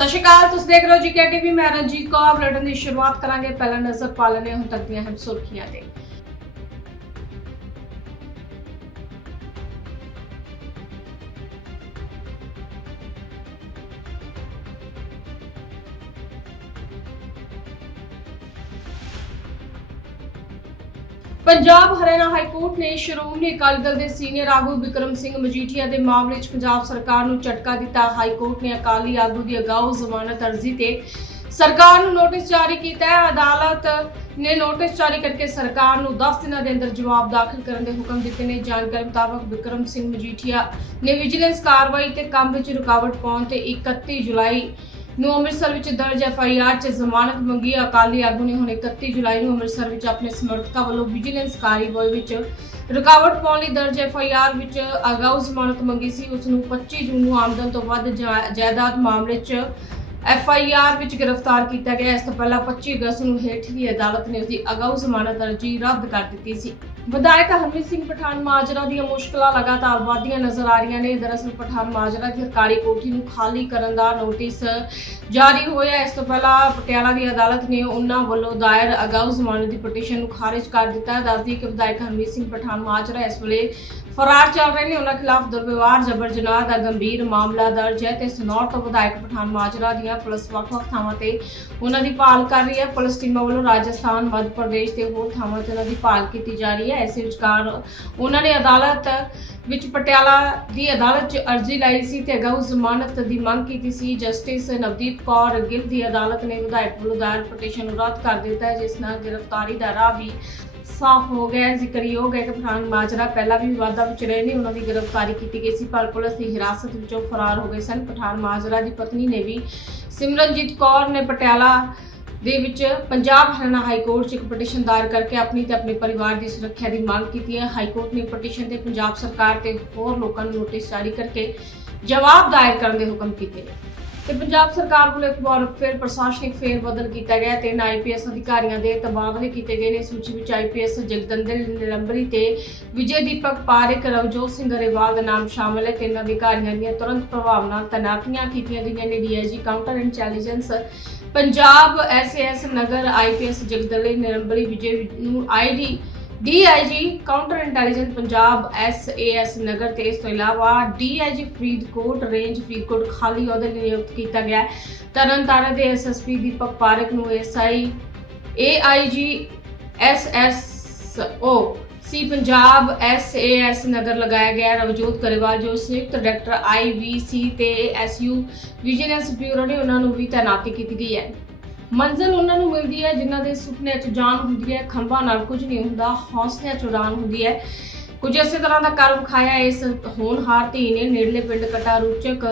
ਸਤਿ ਸ਼੍ਰੀ ਅਕਾਲ, ਤੁਸੀਂ ਦੇਖ ਰਹੇ ਹੋ ਜੀ ਟੀਵੀ ਮੈਂ ਰਣਜੀਤ ਕੌਰ ਬੁਲੇਟਿਨ ਦੀ ਸ਼ੁਰੂਆਤ ਕਰਾਂਗੇ। ਪਹਿਲਾਂ ਨਜ਼ਰ ਪਾ ਲੈਣੇ ਹੁਣ ਤੱਕ ਦੀਆਂ ਅਹਿਮ ਸੁਰਖੀਆਂ ਤੇ। ਪੰਜਾਬ ਹਰਿਆਣਾ ਹਾਈ ਕੋਰਟ ਨੇ ਸ਼੍ਰੋਮਣੀ ਅਕਾਲੀ ਦਲ ਦੇ ਸੀਨੀਅਰ ਆਗੂ ਵਿਕਰਮ ਸਿੰਘ ਮਜੀਠੀਆ ਦੇ ਮਾਮਲੇ 'ਚ ਪੰਜਾਬ ਸਰਕਾਰ ਨੂੰ ਝਟਕਾ ਦਿੱਤਾ। ਹਾਈ ਕੋਰਟ ਨੇ ਅਕਾਲੀ ਆਗੂ ਦੀ ਅਗਾਊ ਜ਼ਮਾਨਤ ਅਰਜ਼ੀ ਤੇ ਸਰਕਾਰ ਨੂੰ ਨੋਟਿਸ ਜਾਰੀ ਕੀਤਾ ਹੈ। ਅਦਾਲਤ ਨੇ ਨੋਟਿਸ ਜਾਰੀ ਕਰਕੇ ਸਰਕਾਰ ਨੂੰ 10 ਦਿਨਾਂ ਦੇ ਅੰਦਰ ਜਵਾਬ ਦਾਖਲ ਕਰਨ ਦੇ ਹੁਕਮ ਦਿੱਤੇ ਨੇ। ਜਾਣਕਾਰੀ ਮੁਤਾਬਕ ਵਿਕਰਮ ਸਿੰਘ ਮਜੀਠੀਆ ਨੇ ਵਿਜੀਲੈਂਸ ਕਾਰਵਾਈ ਤੇ ਕੰਮ ਵਿੱਚ ਰੁਕਾਵਟ ਪਾਉਣ ਤੇ 31 ਜੁਲਾਈ ਨੂੰ ਅੰਮ੍ਰਿਤਸਰ ਵਿੱਚ ਦਰਜ ਐਫਆਈਆਰ 'ਚ ਜ਼ਮਾਨਤ ਮੰਗੀ। ਅਕਾਲੀ ਆਗੂ ਨੇ ਹੁਣ 31 ਜੁਲਾਈ ਨੂੰ ਅੰਮ੍ਰਿਤਸਰ ਵਿੱਚ ਆਪਣੇ ਸਮਰਥਕਾਂ ਵੱਲੋਂ ਵਿਜੀਲੈਂਸ ਕਾਰਵਾਈ ਵਿੱਚ ਰੁਕਾਵਟ ਪਾਉਣ ਲਈ ਦਰਜ ਐਫਆਈਆਰ ਵਿੱਚ ਅਗਾਊ ਜ਼ਮਾਨਤ ਮੰਗੀ ਸੀ। ਉਸ ਨੂੰ 25 ਜੂਨ ਨੂੰ ਆਮਦਨ ਤੋਂ ਵੱਧ ਜਾ- ਜਾਇਦਾਦ ਮਾਮਲੇ 'ਚ ਐਫਆਈਆਰ ਵਿੱਚ ਗ੍ਰਿਫਤਾਰ ਕੀਤਾ ਗਿਆ। ਇਸ ਤੋਂ ਪਹਿਲਾਂ 25 ਅਗਸਤ ਨੂੰ ਹੇਠਲੀ ਅਦਾਲਤ ਨੇ ਉਸਦੀ ਅਗਾਊ ਜ਼ਮਾਨਤ ਅਰਜ਼ੀ ਰੱਦ ਕਰ ਦਿੱਤੀ ਸੀ। ਵਿਧਾਇਕ ਹਰਮੀਤ ਸਿੰਘ ਪਠਾਨ ਮਾਜਰਾ ਦੀਆਂ ਮੁਸ਼ਕਲਾਂ ਲਗਾਤਾਰ ਵਧਦੀਆਂ ਨਜ਼ਰ ਆ ਰਹੀਆਂ ਨੇ। ਦਰਅਸਲ ਪਠਾਨ ਮਾਜਰਾ ਦੀ ਸਰਕਾਰੀ ਕੋਠੀ ਨੂੰ ਖਾਲੀ ਕਰਨ ਦਾ ਨੋਟਿਸ ਜਾਰੀ ਹੋਇਆ ਇਸ ਤੋਂ ਪਹਿਲਾਂ ਪਟਿਆਲਾ ਦੀ ਅਦਾਲਤ ਨੇ ਉਹਨਾਂ ਵੱਲੋਂ ਦਾਇਰ ਅਗਾਊ ਜ਼ਮਾਨਤ ਦੀ ਪਟੀਸ਼ਨ ਨੂੰ ਖਾਰਜ ਕਰ ਦਿੱਤਾ ਹੈ। ਦੱਸਦੀ ਕਿ ਵਿਧਾਇਕ ਹਰਮੀਤ ਸਿੰਘ ਪਠਾਨ ਮਾਜਰਾ ਇਸ ਵੇਲੇ ਫਰਾਰ ਚੱਲ ਰਹੇ ਨੇ। ਉਹਨਾਂ ਖਿਲਾਫ ਦੁਰਵਿਵਹਾਰ ਜਬਰ ਜਨਾਹ ਦਾ ਗੰਭੀਰ ਮਾਮਲਾ ਦਰਜ ਹੈ ਤੇ ਸਨੌਰ ਤੋਂ ਵਿਧਾਇਕ ਪਠਾਨ ਮਾਜਰਾ ਦੀਆਂ ਪੁਲਿਸ ਵੱਖ-ਵੱਖ ਥਾਵਾਂ ਤੇ ਉਹਨਾਂ ਦੀ ਭਾਲ ਕਰ ਰਹੀ ਹੈ। ਪੁਲਿਸ ਟੀਮਾਂ ਵੱਲੋਂ ਰਾਜਸਥਾਨ, ਮੱਧ ਪ੍ਰਦੇਸ਼ ਤੇ ਹੋਰ ਥਾਵਾਂ ਤੇ ਉਹਨਾਂ ਦੀ ਭਾਲ ਕੀਤੀ ਜਾ ਰਹੀ ਹੈ। ਐਸੇ ਵਿਚਕਾਰ ਉਹਨਾਂ ਨੇ ਅਦਾਲਤ ਵਿੱਚ ਪਟਿਆਲਾ ਦੀ ਅਦਾਲਤ 'ਚ ਅਰਜ਼ੀ ਲਾਈ ਸੀ ਤੇ ਅਗਾਊ ਜ਼ਮਾਨਤ ਦੀ ਮੰਗ ਕੀਤੀ ਸੀ। ਜਸਟਿਸ ਨਵਦੀਪ ਕੌਰ ਗਿੱਲ ਦੀ ਅਦਾਲਤ ਨੇ ਵਿਧਾਇਕ ਵੱਲੋਂ ਦਾਇਰ ਪਟੀਸ਼ਨ ਰੱਦ ਕਰ ਦਿੱਤਾ ਜਿਸ ਨਾਲ ਗ੍ਰਿਫਤਾਰੀ ਦਾ ਰਾਹ ਵੀ ਸਾਫ਼ ਹੋ ਗਿਆ ਜ਼ਿਕਰਯੋਗ ਹੈ ਕਿ ਪਠਾਨ ਮਾਜਰਾ ਪਹਿਲਾਂ ਵੀ ਵਿਵਾਦਾਂ ਵਿੱਚ ਰਹੇ ਨੇ, ਉਹਨਾਂ ਦੀ ਗ੍ਰਿਫਤਾਰੀ ਕੀਤੀ ਗਈ ਸੀ, ਪਰ ਪੁਲਿਸ ਦੀ ਹਿਰਾਸਤ ਵਿੱਚੋਂ ਫਰਾਰ ਹੋ ਗਏ ਸਨ। ਪਠਾਨ ਮਾਜਰਾ ਦੀ ਪਤਨੀ ਨੇ ਵੀ ਸਿਮਰਨਜੀਤ ਕੌਰ ਨੇ ਪਟਿਆਲਾ ਦੇ ਵਿੱਚ ਪੰਜਾਬ ਹਰਿਆਣਾ ਹਾਈ ਕੋਰਟ 'ਚ ਇੱਕ ਪਟੀਸ਼ਨ ਦਾਇਰ ਕਰਕੇ ਆਪਣੀ ਤੇ ਆਪਣੇ ਪਰਿਵਾਰ ਦੀ ਸੁਰੱਖਿਆ ਦੀ ਮੰਗ ਕੀਤੀ ਹੈ। ਹਾਈ ਕੋਰਟ ਨੇ ਪਟੀਸ਼ਨ ਤੇ ਪੰਜਾਬ ਸਰਕਾਰ ਤੇ ਹੋਰ ਲੋਕਾਂ ਨੂੰ ਨੋਟਿਸ ਜਾਰੀ ਕਰਕੇ ਜਵਾਬ ਦਾਇਰ ਕਰਨ ਦੇ ਹੁਕਮ ਕੀਤੇ ਨੇ। ਤੇ ਪੰਜਾਬ ਸਰਕਾਰ ਵੱਲੋਂ ਇੱਕ ਵਾਰ ਫਿਰ ਪ੍ਰਸ਼ਾਸਨਿਕ ਫੇਰ ਬਦਲ ਕੀਤਾ ਗਿਆ ਹੈ ਤੇ ਆਈਪੀਐਸ ਅਧਿਕਾਰੀਆਂ ਦੇ ਤਬਾਦਲੇ ਕੀਤੇ ਗਏ ਨੇ। ਸੂਚੀ ਵਿੱਚ ਆਈਪੀਐਸ ਜਗਦੰਦਲ ਨਿਲੰਬਰੀ ਤੇ ਵਿਜੇ ਦੀਪਕ ਪਾਰੇਖ ਰਵਜੋਤ ਸਿੰਘ ਗਰੇਵਾਲ ਦਾ ਨਾਮ ਸ਼ਾਮਲ ਹੈ ਤਿੰਨ ਅਧਿਕਾਰੀਆਂ ਦੀਆਂ ਤੁਰੰਤ ਪ੍ਰਭਾਵ ਨਾਲ ਤੈਨਾਤੀਆਂ ਕੀਤੀਆਂ ਗਈਆਂ ਨੇ। DIG counter intelligence, Punjab SAS Nagar IPS Jagdale, Nilambari, Vijay ਨੂੰ ID DIG counter intelligence Punjab SAS Nagar ਤੇ ਇਸ ਤੋਂ ਇਲਾਵਾ ਡੀਆਈਜੀ ਫਰੀਦਕੋਟ ਰੇਂਜ ਫਰੀਦਕੋਟ ਖਾਲੀ ਅਹੁਦੇ ਲਈ ਨਿਯੁਕਤ ਕੀਤਾ ਗਿਆ ਹੈ। ਤਰਨਤਾਰਨ ਦੇ ਐਸਐਸਪੀ ਦੀਪਕ ਪਾਰਕ ਨੂੰ SI AIG, SSO, C Punjab, SAS Nagar ਲਗਾਇਆ ਗਿਆ ਰਵਜੋਤ ਕਰੇਵਾਲ ਜੋ ਸੰਯੁਕਤ ਡਾਇਰੈਕਟਰ ਆਈਵੀਸੀ ਤੇ ਐਸਯੂ ਵਿਜੀਲੈਂਸ ਬਿਊਰੋ ਨੇ ਉਹਨਾਂ ਨੂੰ ਵੀ ਤਾਇਨਾਤੀ ਕੀਤੀ ਗਈ ਹੈ ਮੰਜ਼ਿਲ ਉਹਨਾਂ ਨੂੰ ਮਿਲਦੀ ਹੈ, ਜਿਨ੍ਹਾਂ ਦੇ ਸੁਪਨੇ 'ਚ ਜਾਨ ਹੁੰਦੀ ਹੈ, ਖੰਭਾਂ ਨਾਲ ਕੁਝ ਨਹੀਂ ਹੁੰਦਾ, ਹੌਸਲਿਆਂ 'ਚ ਉਡਾਨ ਹੁੰਦੀ ਹੈ। ਕੁਝ ਇਸੇ ਤਰ੍ਹਾਂ ਦਾ ਕਰ ਵਿਖਾਇਆ ਇਸ ਹੋਣਹਾਰ ਧੀ ਨੇ ਨੇੜਲੇ ਪਿੰਡ ਕਟਾ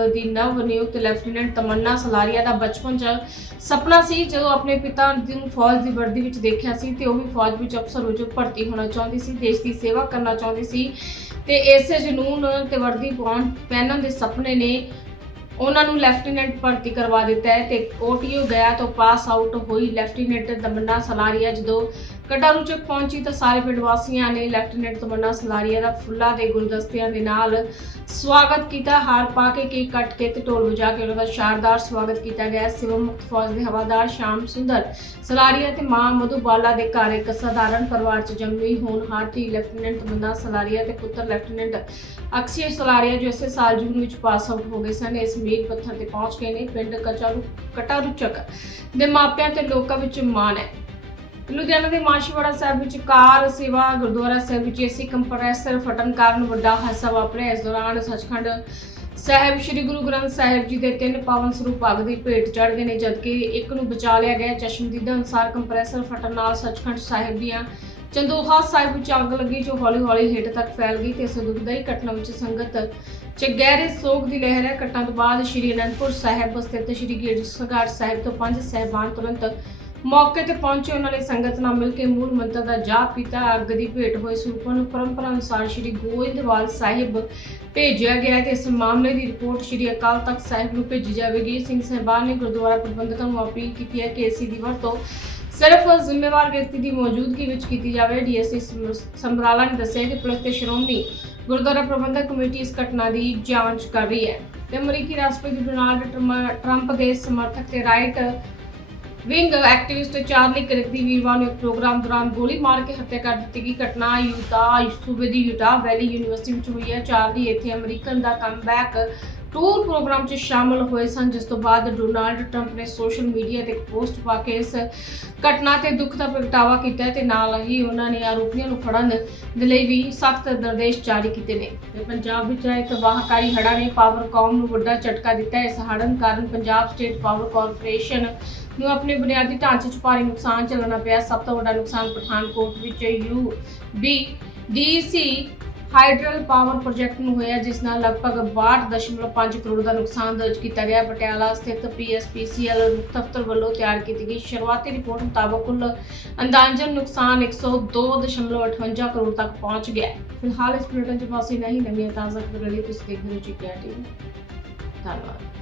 ਦੀ ਨਵ ਨਿਯੁਕਤ ਲੈਫਟੀਨੈਂਟ ਤਮੰਨਾ ਸਲਾਰੀਆ ਦਾ ਬਚਪਨ 'ਚ ਸੁਪਨਾ ਸੀ, ਜਦੋਂ ਆਪਣੇ ਪਿਤਾ ਨੂੰ ਫੌਜ ਦੀ ਵਰਦੀ ਵਿੱਚ ਦੇਖਿਆ ਸੀ ਤੇ ਉਹ ਵੀ ਫੌਜ ਵਿੱਚ ਅਫਸਰ ਵਜੋਂ ਭਰਤੀ ਹੋਣਾ ਚਾਹੁੰਦੀ ਸੀ, ਦੇਸ਼ ਦੀ ਸੇਵਾ ਕਰਨਾ ਚਾਹੁੰਦੀ ਸੀ ਤੇ ਇਸੇ ਜਨੂਨ ਤੇ ਵਰਦੀ ਪਾਉਣ ਪਹਿਨਣ ਦੇ ਸੁਪਨੇ ਨੇ ਉਹਨਾਂ ਨੂੰ ਲੈਫਟੀਨੈਂਟ ਭਰਤੀ ਕਰਵਾ ਦਿੱਤਾ ਹੈ ਤੇ ਓਟੀਓ ਗਿਆ ਤੋਂ ਪਾਸ ਆਊਟ ਹੋਈ। ਲੈਫਟੀਨੈਂਟ ਤਮੰਨਾ ਸਲਾਰੀਆ ਜਦੋਂ ਕਟਾਰੂ ਚੱਕ ਪਹੁੰਚੀ ਤਾਂ ਸਾਰੇ ਪਿੰਡ ਵਾਸੀਆਂ ਨੇ ਲੈਫਟੀਨੈਂਟ ਤਮੰਨਾ ਸਲਾਰੀਆ ਦਾ ਫੁੱਲਾਂ ਦੇ ਗੁਲਦਸਤਿਆਂ ਦੇ ਨਾਲ ਸਵਾਗਤ ਕੀਤਾ, ਹਾਰ ਪਾ ਕੇ ਕੇਕ ਕੱਟ ਕੇ ਤੇ ਢੋਲ ਵਜਾ ਕੇ ਉਹਨਾਂ ਦਾ ਸ਼ਾਨਦਾਰ ਸਵਾਗਤ ਕੀਤਾ ਗਿਆ। ਸਿਵਲ ਮੁਕਤ ਫੌਜ ਦੇ ਹਵਾਦਾਰ ਸ਼ਾਮ ਸੁੰਦਰ, ਸਲਾਰੀਆ ਤੇ ਮਾਂ ਮਧੂਬਾਲਾ ਦੇ ਘਰ ਇੱਕ ਸਧਾਰਨ ਪਰਿਵਾਰ ਚ ਜੰਮੀ ਹੋਣਹਾਰ ਧੀ ਲੈਫਟੀਨੈਂਟ ਬੰਦਾ ਸਲਾਰੀਆ ਤੇ ਪੁੱਤਰ ਲੈਫਟੀਨੈਂਟ ਅਕਸ਼ੇ ਸਲਾਰੀਆ ਜੋ ਇਸੇ ਸਾਲ ਜੂਨ ਵਿੱਚ ਪਾਸ ਆਊਟ ਹੋ ਗਏ ਸਨ, ਇਸ ਮੀਲ ਪੱਥਰ ਤੇ ਪਹੁੰਚ ਗਏ ਨੇ। ਪਿੰਡ ਕਚਾਰੂ ਕਟਾਰੂਚਕ ਦੇ ਮਾਪਿਆਂ ਤੇ ਲੋਕਾਂ ਵਿੱਚ ਮਾਣ ਹੈ। ਲੁਧਿਆਣਾ ਦੇ ਮਾਸ਼ੀਵਾੜਾ ਸਾਹਿਬ ਵਿੱਚ ਕਾਰ ਸੇਵਾ ਗੁਰਦੁਆਰਾ ਸਾਹਿਬ ਵਿੱਚ ਏਸੀ ਕੰਪਰੈਸਰ ਫਟਣ ਕਾਰਨ ਵੱਡਾ ਹਾਦਸਾ ਵਾਪਰਿਆ। ਇਸ ਦੌਰਾਨ ਸੱਚਖੰਡ ਸਾਹਿਬ ਸ੍ਰੀ ਗੁਰੂ ਗ੍ਰੰਥ ਸਾਹਿਬ ਜੀ ਦੇ ਤਿੰਨ ਪਾਵਨ ਸਰੂਪ ਅੱਗ ਦੀ ਭੇਟ ਚੜ ਗਏ ਨੇ, ਜਦਕਿ ਇੱਕ ਨੂੰ ਬਚਾ ਲਿਆ ਗਿਆ। ਚਸ਼ਮਦੀਦ ਅਨੁਸਾਰ ਕੰਪਰੈਸਰ ਫਟਣ ਨਾਲ ਸੱਚਖੰਡ ਸਾਹਿਬ ਦੀਆਂ ਚੰਦੋਹਾ ਸਾਹਿਬ ਵਿੱਚ ਅੱਗ ਲੱਗੀ, ਜੋ ਹੌਲੀ-ਹੌਲੀ ਹੇਠ ਤੱਕ ਫੈਲ ਗਈ ਤੇ ਇਸ ਦੁਖਦਾਈ ਘਟਨਾ ਵਿੱਚ ਸੰਗਤ ਚ ਗਹਿਰੇ ਸੋਗ ਦੀ ਲਹਿਰ ਹੈ। ਘਟਨਾ ਤੋਂ ਬਾਅਦ ਸ੍ਰੀ ਅਨੰਦਪੁਰ ਸਾਹਿਬ ਸਥਿਤ ਸ੍ਰੀ ਗੇਟ ਸਗਾਰ ਸਾਹਿਬ ਤੋਂ ਪੰਜ ਸਹਿਬਾਨ ਤੁਰੰਤ ਮੌਕੇ ਤੇ ਪਹੁੰਚੇ ਉਹਨਾਂ ਨੇ ਸੰਗਤ ਨਾਲ ਮਿਲ ਕੇ ਮੂਲ ਮੰਤਰ ਦਾ ਜਾਪ ਕੀਤਾ। ਅੱਗ ਦੀ ਭੇਟ ਹੋਏ ਸਰੂਪਾਂ ਨੂੰ ਪਰੰਪਰਾ ਅਨੁਸਾਰ ਸ੍ਰੀ ਗੋਇੰਦਵਾਲ ਸਾਹਿਬ ਭੇਜਿਆ ਗਿਆ ਹੈ ਤੇ ਇਸ ਮਾਮਲੇ ਦੀ ਰਿਪੋਰਟ ਸ੍ਰੀ ਅਕਾਲ ਤਖਤ ਸਾਹਿਬ ਨੂੰ ਭੇਜੀ ਜਾਵੇਗੀ। ਸਿੰਘ ਸਾਹਿਬਾਨ ਨੇ ਗੁਰਦੁਆਰਾ ਪ੍ਰਬੰਧਕਾਂ ਨੂੰ ਅਪੀਲ ਕੀਤੀ ਹੈ ਕਿ ਏਸੀ ਦੀ ਵਰਤੋਂ ਸਿਰਫ ਜ਼ਿੰਮੇਵਾਰ ਵਿਅਕਤੀ ਦੀ ਮੌਜੂਦਗੀ ਵਿੱਚ ਕੀਤੀ ਜਾਵੇ। ਡੀਐਸਸੀ ਸਮਰਾਲਾ ਨੇ ਦੱਸਿਆ ਕਿ ਪੁਲਿਸ ਤੇ ਸ਼੍ਰੋਮਣੀ ਗੁਰਦੁਆਰਾ ਪ੍ਰਬੰਧਕ ਕਮੇਟੀ ਇਸ ਘਟਨਾ ਦੀ ਜਾਂਚ ਕਰ ਰਹੀ ਹੈ। ਤੇ ਅਮਰੀਕੀ ਰਾਸ਼ਟਰਪਤੀ ਡੋਨਾਲਡ ਟਰਮ- ਟਰੰਪ ਦੇ ਸਮਰਥਕ ਤੇ right wing activist Charlie Kirk ਦੀ ਵੀਰਵਾਰ ਨੂੰ ਇੱਕ ਪ੍ਰੋਗਰਾਮ ਦੌਰਾਨ ਗੋਲੀ ਮਾਰ ਕੇ ਹੱਤਿਆ ਕਰ ਦਿੱਤੀ ਗਈ। ਘਟਨਾ ਯੂਟਾ ਸੂਬੇ ਦੀ ਯੂਟਾ ਵੈਲੀ ਯੂਨੀਵਰਸਿਟੀ ਵਿੱਚ ਹੋਈ ਹੈ। ਚਾਰਲੀ, ਇੱਥੇ ਅਮਰੀਕਨ ਦਾ ਕਮਬੈਕ ਟੂਰ ਪ੍ਰੋਗਰਾਮ 'ਚ ਸ਼ਾਮਲ ਹੋਏ ਸਨ, ਜਿਸ ਤੋਂ ਬਾਅਦ ਡੋਨਾਲਡ ਟਰੰਪ ਨੇ ਸੋਸ਼ਲ ਮੀਡੀਆ ਤੇ ਇੱਕ ਪੋਸਟ ਪਾ ਕੇ ਇਸ ਘਟਨਾ ਤੇ ਦੁੱਖ ਦਾ ਪ੍ਰਗਟਾਵਾ ਕੀਤਾ ਹੈ ਤੇ ਨਾਲ ਹੀ ਉਹਨਾਂ ਨੇ ਆਰੋਪੀਆਂ ਨੂੰ ਫੜਨ ਦੇ ਲਈ ਵੀ ਸਖਤ ਨਿਰਦੇਸ਼ ਜਾਰੀ ਕੀਤੇ ਨੇ। ਤੇ ਪੰਜਾਬ ਵਿੱਚ ਆਏ ਤਬਾਹਕਾਰੀ ਹੜ੍ਹਾਂ ਨੇ ਪਾਵਰਕਾਮ ਨੂੰ ਵੱਡਾ ਝਟਕਾ ਦਿੱਤਾ ਇਸ ਹੜਨ ਕਾਰਨ ਪੰਜਾਬ ਸਟੇਟ ਪਾਵਰ ਕਾਰਪੋਰੇਸ਼ਨ ਨੂੰ ਆਪਣੇ ਬੁਨਿਆਦੀ ਢਾਂਚੇ 'ਚ ਭਾਰੀ ਨੁਕਸਾਨ ਝੱਲਣਾ ਪਿਆ। ਸਭ ਤੋਂ ਵੱਡਾ ਨੁਕਸਾਨ ਪਠਾਨਕੋਟ ਵਿੱਚ U B DC hydel power project ਨੂੰ ਹੋਇਆ, ਜਿਸ ਨਾਲ ਲਗਭਗ 62.5 ਕਰੋੜ ਦਾ ਨੁਕਸਾਨ ਦਰਜ ਕੀਤਾ ਗਿਆ। ਪਟਿਆਲਾ ਸਥਿਤ ਪੀਐਸਪੀਸੀਐਲ ਦਫ਼ਤਰ ਵੱਲੋਂ ਤਿਆਰ ਕੀਤੀ ਗਈ ਸ਼ੁਰੂਆਤੀ ਰਿਪੋਰਟ ਮੁਤਾਬਕ ਕੁੱਲ ਅੰਦਾਜ਼ਨ ਨੁਕਸਾਨ 102.58 ਕਰੋੜ ਤੱਕ ਪਹੁੰਚ ਗਿਆ ਫਿਲਹਾਲ ਇਸ ਬੁਲੇਟਿਨ 'ਚ ਪਾਸੇ ਹੀ। ਨਵੀਆਂ ਤਾਜ਼ਾ ਖਬਰਾਂ ਲਈ ਤੁਸੀਂ ਦੇਖਦੇ ਰਹੋ ਜੀ ਟੀਵੀ ਧੰਨਵਾਦ।